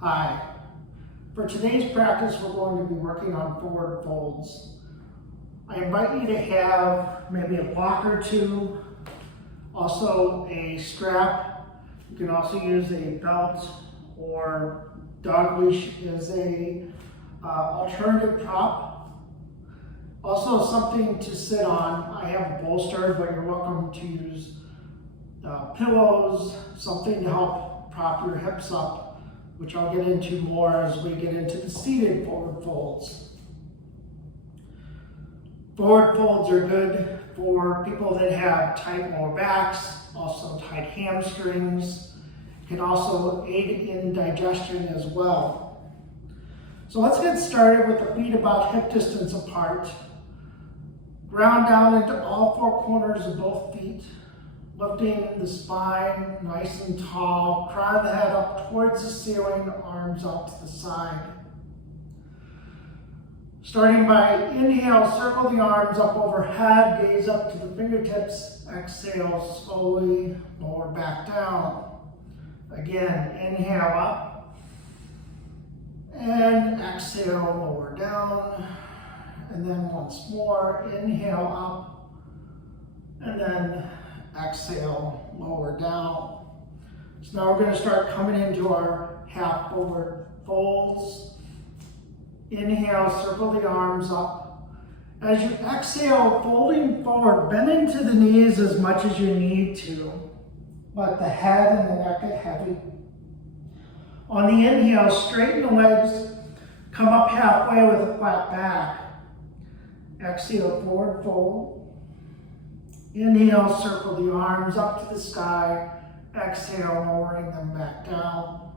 Hi. For today's practice, we're going to be working on forward folds. I invite you to have maybe a block or two, also a strap. You can also use a belt or dog leash as a alternative prop. Also something to sit on. I have a bolster, but you're welcome to use pillows, something to help prop your hips up, which I'll get into more as we get into the seated forward folds. Forward folds are good for people that have tight lower backs, also tight hamstrings. Can also aid in digestion as well. So let's get started with the feet about hip distance apart. Ground down into all four corners of both feet. Lifting the spine nice and tall, crown of the head up towards the ceiling, arms out to the side. Starting by inhale, circle the arms up overhead, gaze up to the fingertips, exhale slowly, lower back down. Again, inhale up, and exhale, lower down. And then once more, inhale up, and then exhale, lower down. So now we're going to start coming into our half forward folds. Inhale, circle the arms up. As you exhale, folding forward, bend into the knees as much as you need to. Let the head and the neck get heavy. On the inhale, straighten the legs, come up halfway with a flat back. Exhale, forward fold. Inhale, circle the arms up to the sky. Exhale, lowering them back down.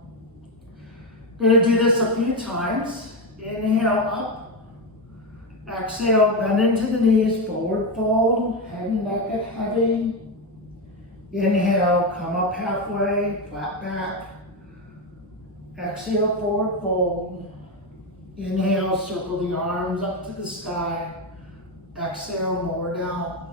Going to do this a few times. Inhale up. Exhale, bend into the knees, forward fold, head and neck get heavy. Inhale, come up halfway, flat back. Exhale, forward fold. Inhale, circle the arms up to the sky. Exhale, lower down.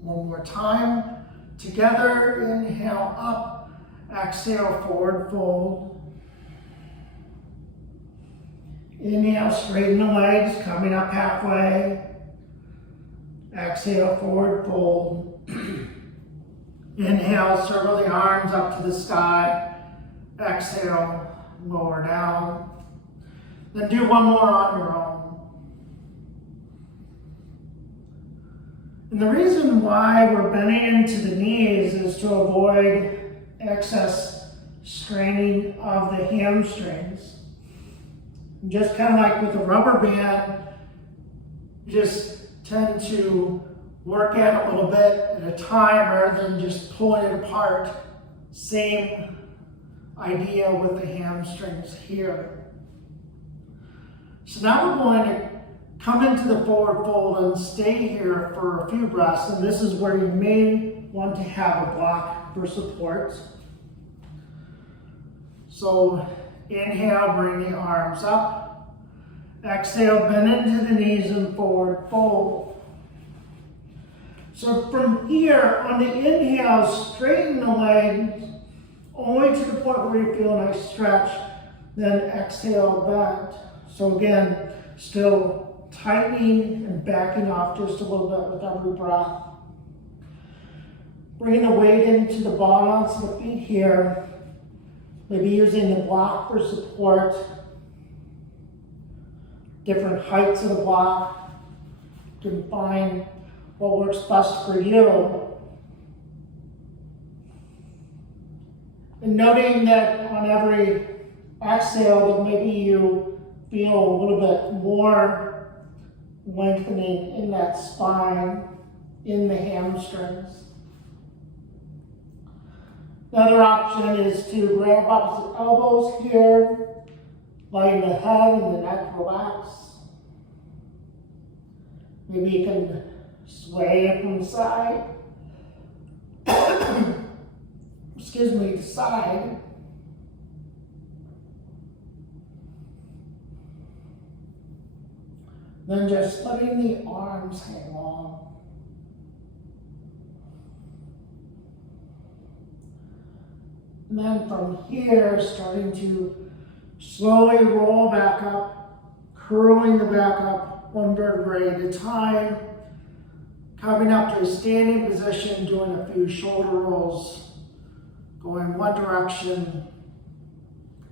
One more time. Together, inhale up. Exhale, forward fold. Inhale, straighten the legs, coming up halfway. Exhale, forward fold. Inhale, circle the arms up to the sky. Exhale, lower down. Then do one more on your own. And the reason why we're bending into the knees is to avoid excess straining of the hamstrings. Just kind of like with a rubber band, just tend to work at it a little bit at a time rather than just pulling it apart. Same idea with the hamstrings here. So now we're going to come into the forward fold and stay here for a few breaths. And this is where you may want to have a block for support. So inhale, bring the arms up. Exhale, bend into the knees and forward fold. So from here, on the inhale, straighten the legs, only to the point where you feel a nice stretch. Then exhale, bend. So again, still tightening and backing off just a little bit with every breath. Bringing the weight into the bottoms of the feet here. Maybe using the block for support. Different heights of the block. You can find what works best for you. And noting that on every exhale that maybe you feel a little bit more lengthening in that spine, in the hamstrings. Another option is to grab opposite elbows here, letting the head and the neck relax. Maybe you can sway it from the side. Excuse me, to side. Then just letting the arms hang long. And then from here, starting to slowly roll back up, curling the back up one vertebrae at a time, coming up to a standing position, doing a few shoulder rolls, going one direction,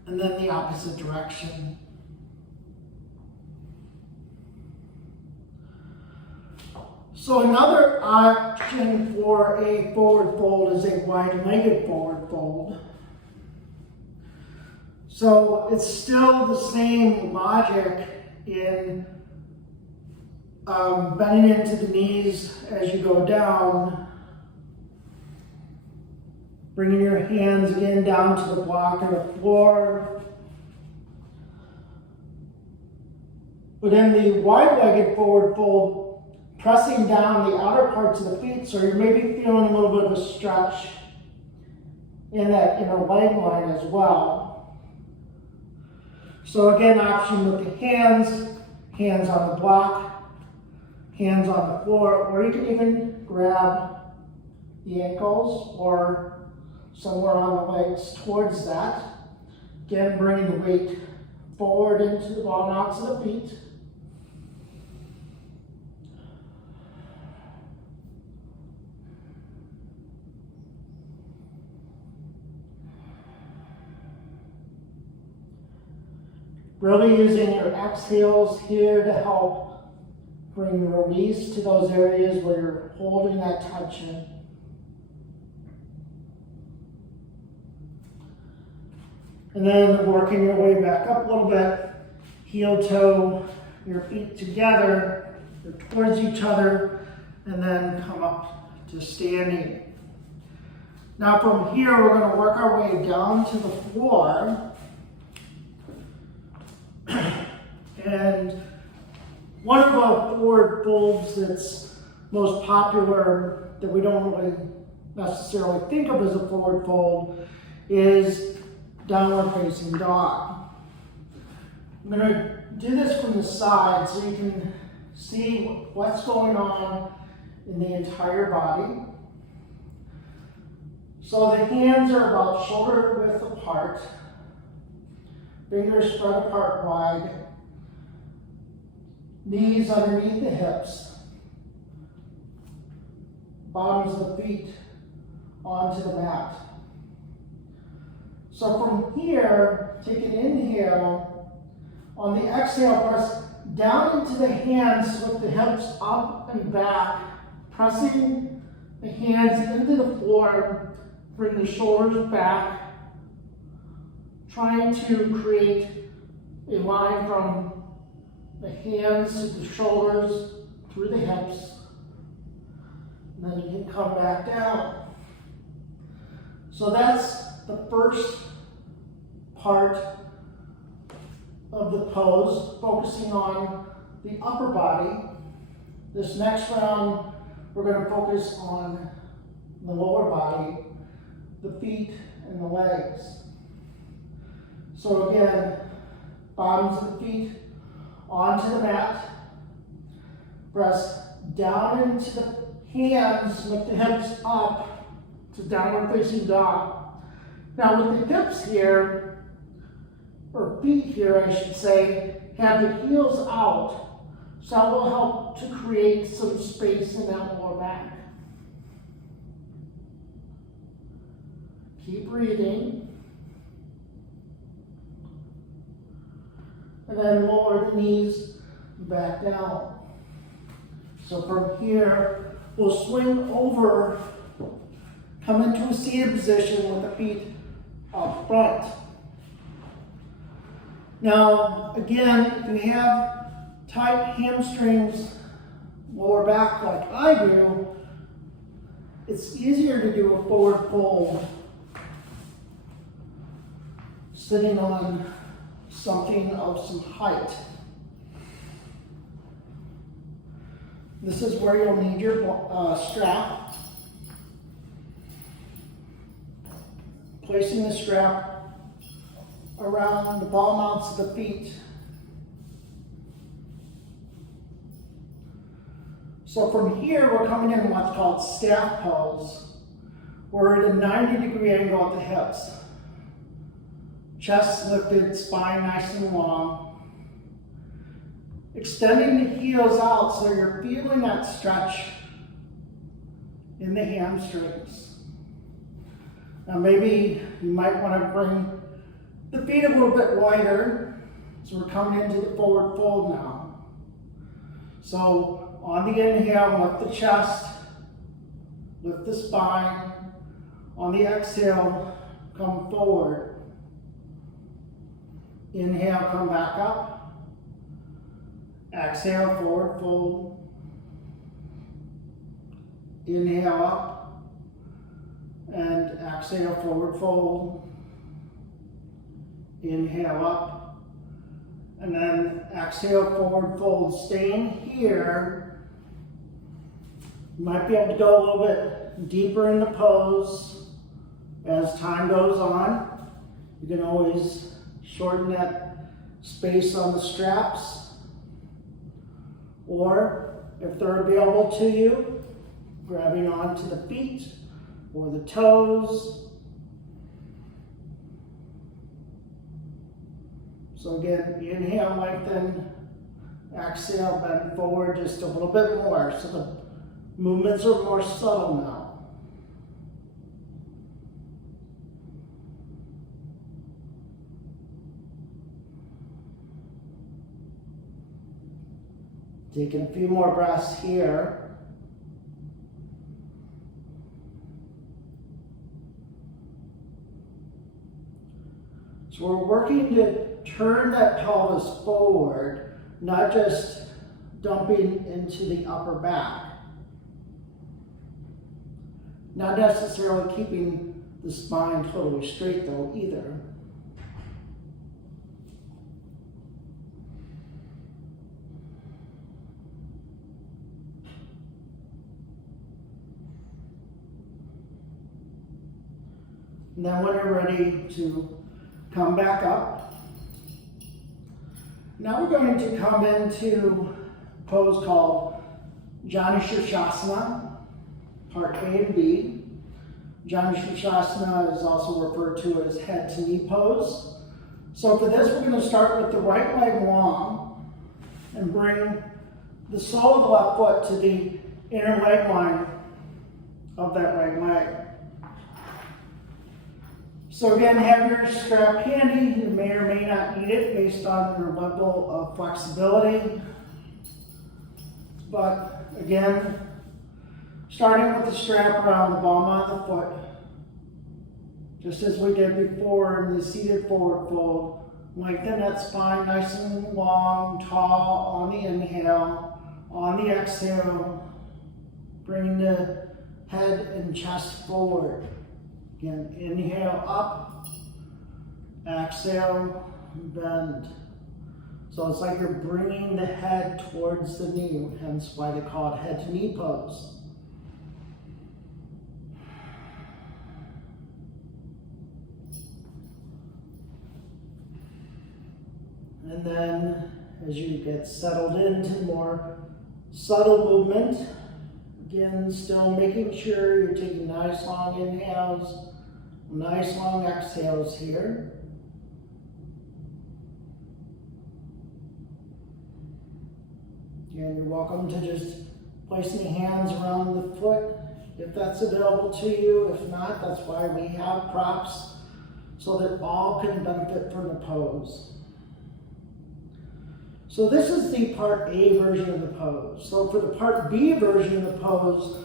and then the opposite direction. So another option for a forward fold is a wide-legged forward fold. So it's still the same logic in bending into the knees as you go down, bringing your hands again down to the block or the floor. But in the wide-legged forward fold, pressing down the outer parts of the feet, so you're maybe feeling a little bit of a stretch in that inner leg line as well. So again, option with the hands on the block, hands on the floor, or you can even grab the ankles or somewhere on the legs towards that. Again, bringing the weight forward into the ball knots of the feet. Really using your exhales here to help bring the release to those areas where you're holding that tension. And then working your way back up a little bit, heel toe your feet together, or towards each other, and then come up to standing. Now from here, we're going to work our way down to the floor. And one of the forward folds that's most popular that we don't really necessarily think of as a forward fold is downward facing dog. I'm going to do this from the side so you can see what's going on in the entire body. So the hands are about shoulder width apart, fingers spread apart wide, knees underneath the hips, bottoms of the feet onto the mat. So from here, take an inhale. On the exhale, press down into the hands with the hips up and back, pressing the hands into the floor, bring the shoulders back, trying to create a line from the hands to the shoulders, through the hips. And then you can come back down. So that's the first part of the pose, focusing on the upper body. This next round, we're going to focus on the lower body, the feet and the legs. So again, bottoms of the feet onto the mat. Press down into the hands with the hips up to downward facing dog. Now with the hips here, or feet here I should say, have the heels out. So that will help to create some space in that lower back. Keep breathing. And then lower the knees back down. So from here, we'll swing over, come into a seated position with the feet up front. Now, again, if you have tight hamstrings, lower back like I do, it's easier to do a forward fold sitting on something of some height. This is where you'll need your strap. Placing the strap around the ball mounts of the feet. So from here, we're coming in what's called staff pose. We're at a 90-degree angle at the hips. Chest lifted, spine nice and long. Extending the heels out so you're feeling that stretch in the hamstrings. Now maybe you might want to bring the feet a little bit wider. So we're coming into the forward fold now. So on the inhale, lift the chest, lift the spine. On the exhale, come forward. Inhale, come back up. Exhale, forward fold. Inhale up. And exhale, forward fold. Inhale up. And then exhale, forward fold. Staying here. You might be able to go a little bit deeper in the pose as time goes on. You can always shorten that space on the straps, or if they're available to you, grabbing onto the feet or the toes. So again, inhale, lengthen, exhale, bend forward just a little bit more, so the movements are more subtle now. Taking a few more breaths here. So we're working to turn that pelvis forward, not just dumping into the upper back. Not necessarily keeping the spine totally straight though either. And then when you're ready to come back up, now we're going to come into a pose called Janu Shirshasana, part A and B. Janu Shirshasana is also referred to as head to knee pose. So for this, we're going to start with the right leg long and bring the sole of the left foot to the inner leg line of that right leg. So again, have your strap handy. You may or may not need it based on your level of flexibility. But again, starting with the strap around the bottom of the foot, just as we did before in the seated forward fold. Lengthen that spine nice and long, tall on the inhale. On the exhale, bring the head and chest forward. Again, inhale up, exhale, bend. So it's like you're bringing the head towards the knee, hence why they call it head to knee pose. And then as you get settled into more subtle movement, again, still making sure you're taking nice long inhales, nice long exhales here. Again, you're welcome to just placing the hands around the foot if that's available to you. If not, that's why we have props, so that all can benefit from the pose. So this is the part A version of the pose. So for the part B version of the pose,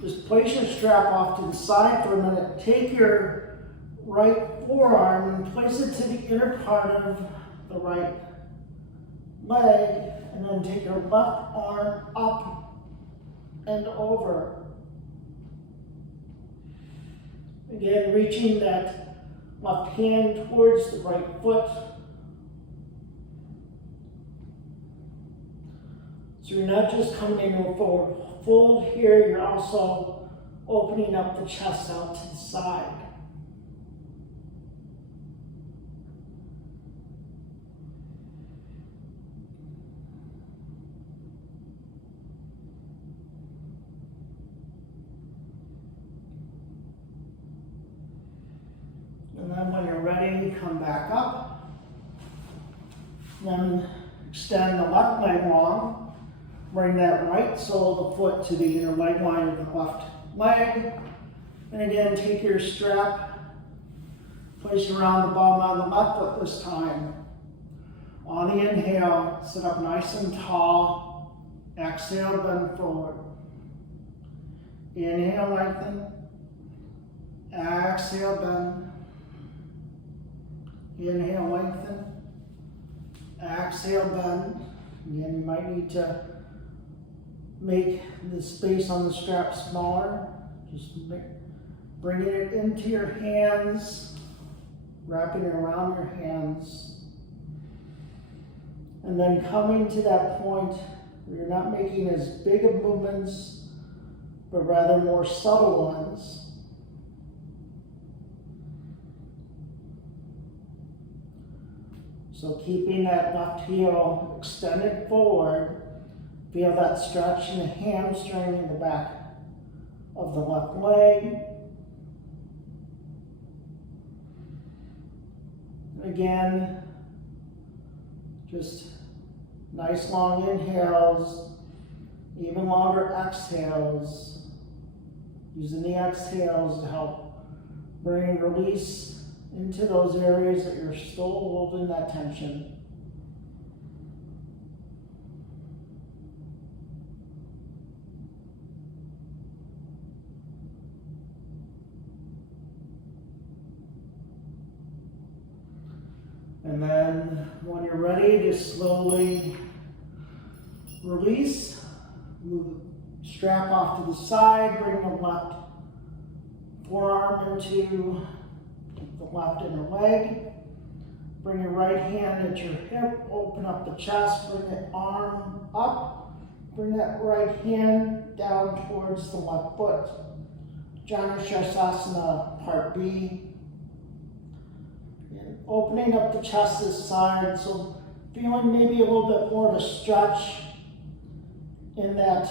just place your strap off to the side for a minute. Take your right forearm and place it to the inner part of the right leg, and then take your left arm up and over. Again, reaching that left hand towards the right foot. So you're not just coming into a forward fold here, you're also opening up the chest out to the side. And then when you're ready, come back up. Then extend the left leg long. Bring that right sole of the foot to the inner leg line of the left leg. And again, take your strap, place it around the bottom of the left foot this time. On the inhale, sit up nice and tall. Exhale, bend forward. Inhale, lengthen. Exhale, bend. Inhale, lengthen. Exhale, bend. Again, you might need to make the space on the strap smaller. Just bringing it into your hands, wrapping it around your hands. And then coming to that point where you're not making as big of movements, but rather more subtle ones. So keeping that left heel extended forward, feel that stretch in the hamstring in the back of the left leg. Again, just nice long inhales, even longer exhales. Using the exhales to help bring release into those areas that you're still holding that tension. And then when you're ready to slowly release, move the strap off to the side, bring the left forearm into the left inner leg. Bring your right hand at your hip, open up the chest, bring the arm up. Bring that right hand down towards the left foot. Janu Sirsasana, part B. And opening up the chest this side, so feeling maybe a little bit more of a stretch in that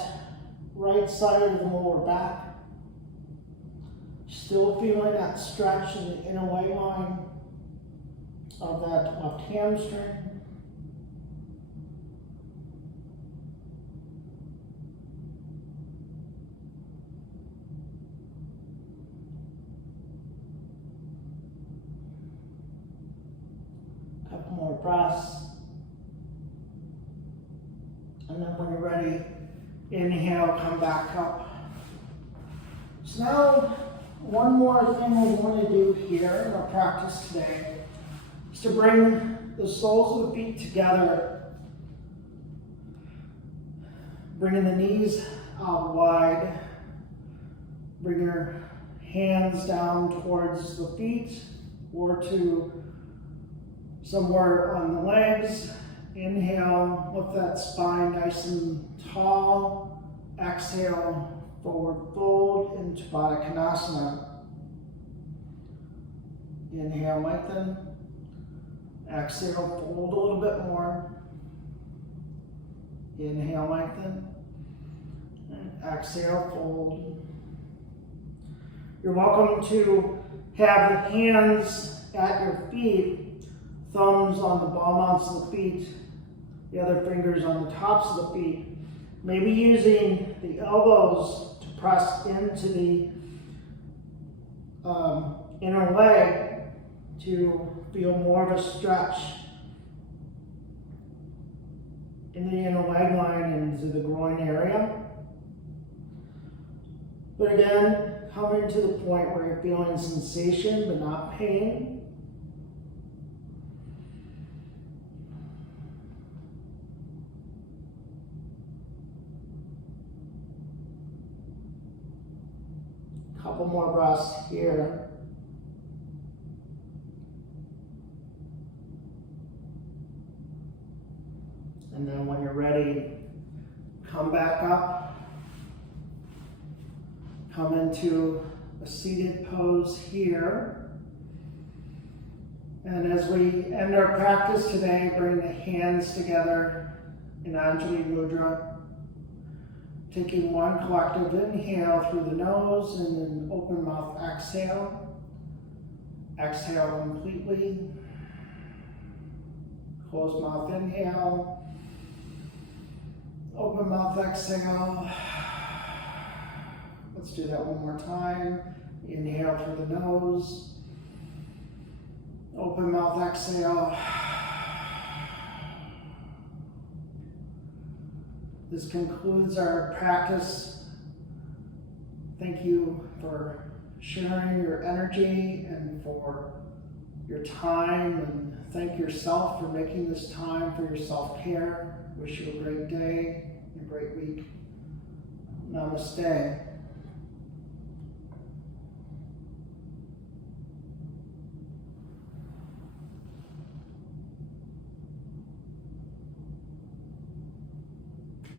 right side of the lower back. Still feeling that stretch in the inner leg line of that left hamstring. Couple more breaths. And then when you're ready, inhale, come back up. So now, one more thing we want to do here in our practice today is to bring the soles of the feet together, bringing the knees out wide. Bring your hands down towards the feet or to somewhere on the legs. Inhale, lift that spine nice and tall. Exhale, forward fold into Baddha Konasana. Inhale, lengthen. Exhale, fold a little bit more. Inhale, lengthen. And exhale, fold. You're welcome to have the hands at your feet, thumbs on the ball mounts of the feet, the other fingers on the tops of the feet. Maybe using the elbows to press into the inner leg to feel more of a stretch in the inner leg line into the groin area. But again, coming to the point where you're feeling sensation but not pain. Couple more breaths here. And then when you're ready, come back up. Come into a seated pose here. And as we end our practice today, bring the hands together in Anjali Mudra. Taking one collective inhale through the nose and an open mouth exhale. Exhale completely. Closed mouth inhale. Open mouth exhale. Let's do that one more time. Inhale through the nose. Open mouth exhale. This concludes our practice. Thank you for sharing your energy and for your time, and thank yourself for making this time for your self-care. Wish you a great day and a great week. Namaste.